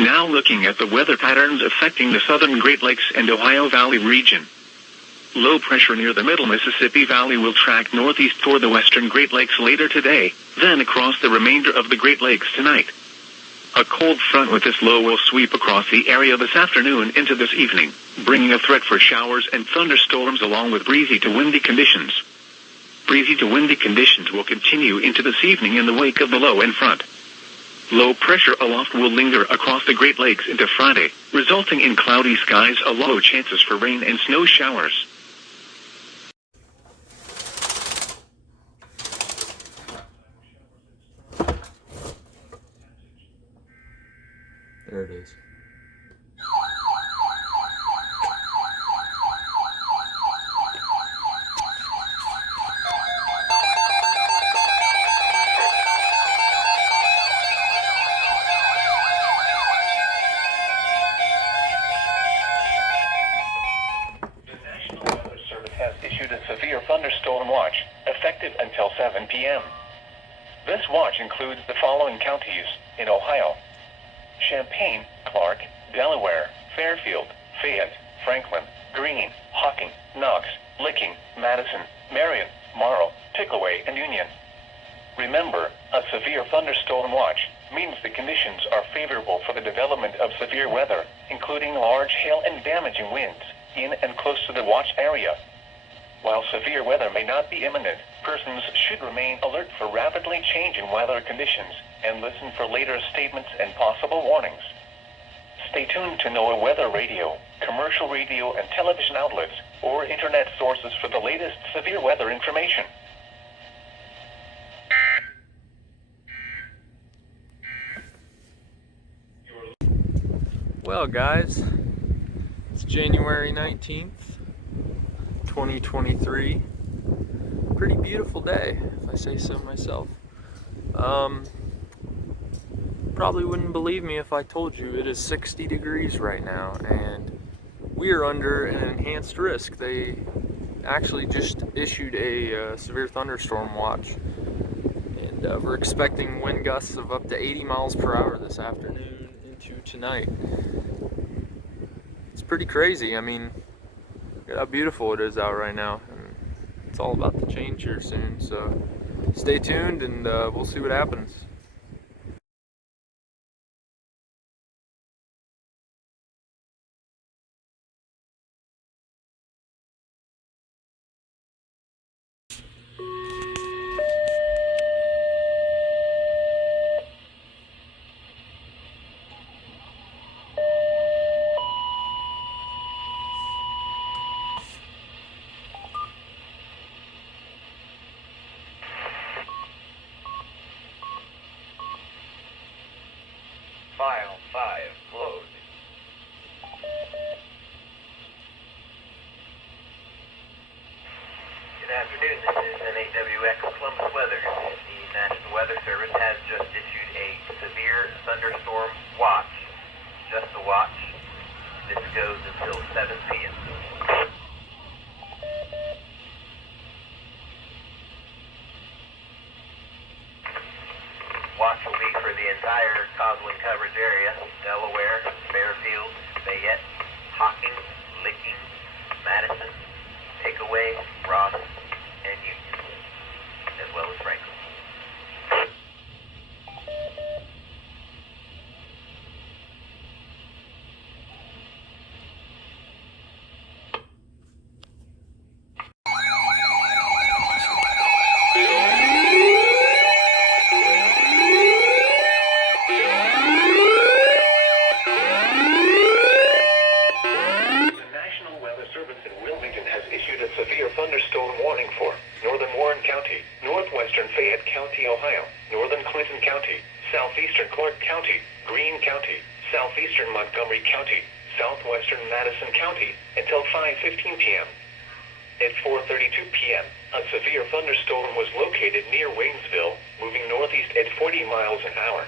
Now looking at the weather patterns affecting the southern Great Lakes and Ohio Valley region. Low pressure near the middle Mississippi Valley will track northeast toward the western Great Lakes later today, then across the remainder of the Great Lakes tonight. A cold front with this low will sweep across the area this afternoon into this evening, bringing a threat for showers and thunderstorms along with breezy to windy conditions. Breezy to windy conditions will continue into this evening in the wake of the low in front. Low pressure aloft will linger across the Great Lakes into Friday, resulting in cloudy skies along with chances for rain and snow showers. There it is. Has issued a severe thunderstorm watch, effective until 7 p.m. This watch includes the following counties in Ohio: Champaign, Clark, Delaware, Fairfield, Fayette, Franklin, Greene, Hocking, Knox, Licking, Madison, Marion, Morrow, Pickaway, and Union. Remember, a severe thunderstorm watch means the conditions are favorable for the development of severe weather, including large hail and damaging winds, in and close to the watch area. While severe weather may not be imminent, persons should remain alert for rapidly changing weather conditions and listen for later statements and possible warnings. Stay tuned to NOAA weather radio, commercial radio and television outlets, or internet sources for the latest severe weather information. Well, guys, it's January 19th. 2023. Pretty beautiful day, if I say so myself. Probably wouldn't believe me if I told you it is 60 degrees right now, and we are under an enhanced risk. They actually just issued a severe thunderstorm watch, and we're expecting wind gusts of up to 80 miles per hour this afternoon into tonight. It's pretty crazy. I mean, look at how beautiful it is out right now, and it's all about to change here soon, so stay tuned and we'll see what happens. File 5, load. Good afternoon, this is NAWX Columbus Weather. The National Weather Service has just issued a severe thunderstorm watch. Just a watch. This goes until 7 p.m. Watch will be for the entire Coghlan coverage area: Delaware, Fairfield, Fayette, Hocking, Licking, Madison, Pickaway, Ross, and Union, as well as Franklin. Thunderstorm warning for northern Warren County, northwestern Fayette County, Ohio, northern Clinton County, southeastern Clark County, Greene County, southeastern Montgomery County, southwestern Madison County until 5:15 p.m. At 4:32 p.m., a severe thunderstorm was located near Waynesville, moving northeast at 40 miles an hour.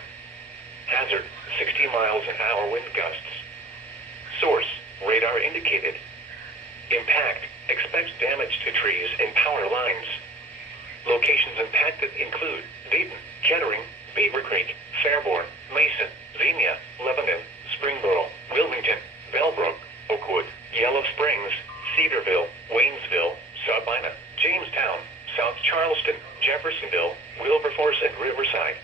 Hazard, 60 miles an hour wind gusts. Source, radar indicated. Impact, expect damage to trees and power lines. Locations impacted include Dayton, Kettering, Beaver Creek, Fairborn, Mason, Xenia, Lebanon, Springboro, Wilmington, Bellbrook, Oakwood, Yellow Springs, Cedarville, Waynesville, Sabina, Jamestown, South Charleston, Jeffersonville, Wilberforce, and Riverside.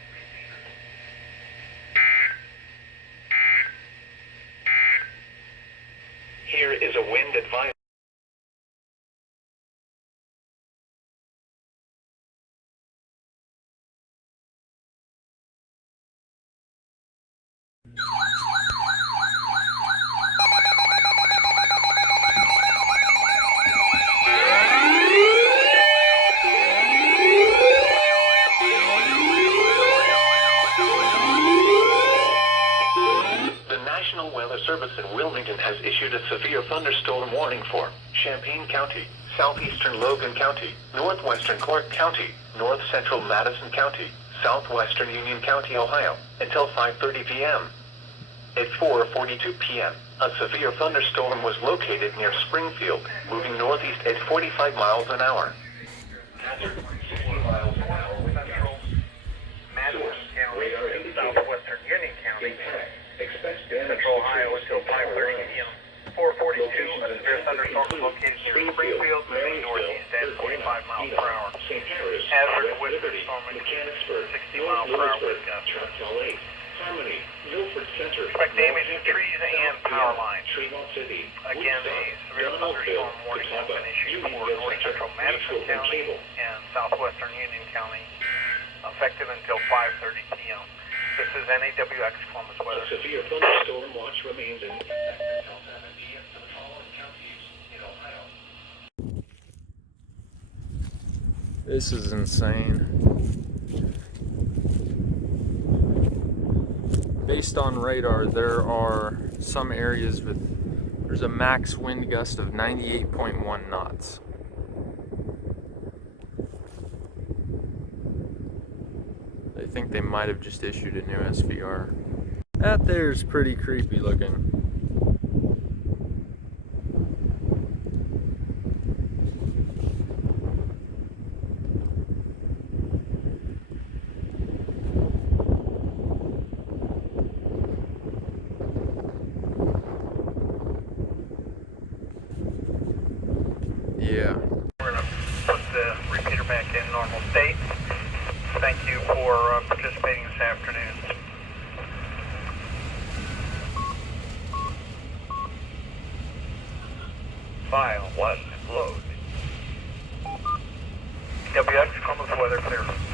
Here is a wind advisory. The National Weather Service in Wilmington has issued a severe thunderstorm warning for Champaign County, southeastern Logan County, northwestern Clark County, north central Madison County, southwestern Union County, Ohio, until 5:30 p.m. At 4:42 p.m., a severe thunderstorm was located near Springfield, moving northeast at 45 miles an hour. Hazard, 60 miles an hour with gusts. Madison County, southwestern Union County, Expect damage central Ohio until 5:30 p.m. 4:42, a severe thunderstorm is located near Springfield, moving northeast at 45 miles per hour. Hazard, western storm Mechanicsburg, 60 miles per hour with gusts. Choctaw Lake, Harmony, Milford Center, Expect damage to trees and power lines. Tremont City, Again, a severe thunderstorm warning has been issued for north central Madison County and southwestern Union County, effective until 5:30 p.m. This is NAWX Columbus A Weather. severe thunderstorm watch remains in effect until 7 p.m. for the following counties in Ohio. This is insane. Based on radar, there are some areas there's a max wind gust of 98.1 knots. I think they might have just issued a new SVR. That there's pretty creepy looking. Yeah. We're going to put the repeater back in normal state. Thank you for participating this afternoon. File 1, load. WX Columbus Weather clear.